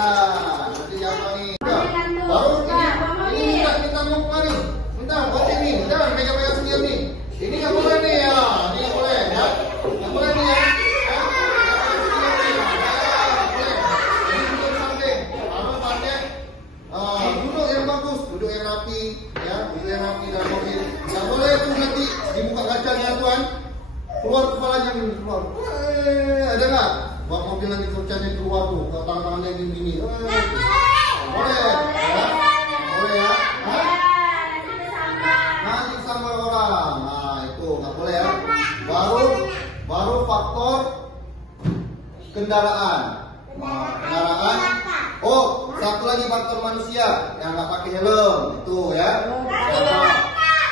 Nanti siapa nih? Baru ini minta mau kemana? Minta buat ini. Jangan pegang-pegang sendiri nih. Ini nggak boleh nih ya. Ini nggak boleh ya. Nggak boleh nih ya. Duduk yang bagus, duduk yang rapi, ya, duduk yang rapi dan mobil. Nggak boleh tuh nanti dibuka kacanya tuan, keluar kepalanya ini keluar. Ada nggak? Buat mobil nanti kacanya keluar tuh, tangan-tangannya gini-gini. Boleh, ya? Boleh ya? Nanti sama orang. Nah itu nggak boleh ya. Baru faktor kendaraan. Kendaraan. Oh, satu lagi faktor manusia yang nggak pakai helm itu ya.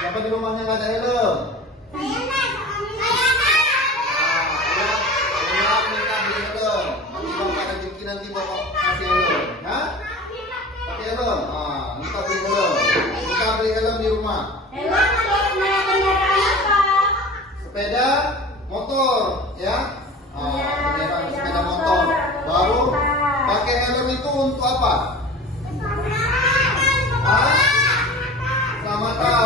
Siapa di rumahnya nggak ada helm? Minta beli helm. Nanti bapak rezeki nanti bapak kasih helm. Hah? Pakai helm. Minta beli helm. Minta beli helm di rumah. Sepeda motor ya. Sepeda motor. Baru pakai helm itu untuk apa? Selamatan.